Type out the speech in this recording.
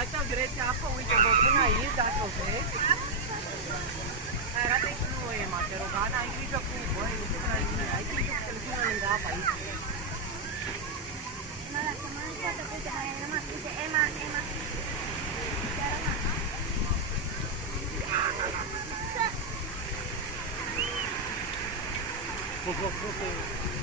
Altă vreți apă? Uite, vă pun aici, dacă vreți. Arată aici nu Ema, te rog, Ana, ai grijă cu băi, nu te tragi mine. Ai grijă cu telefonul lângă apă aici. Ema, lasă, mă, nu poate, uite, mai ai rămas, uite, Ema. Ți-a rămas. Foc.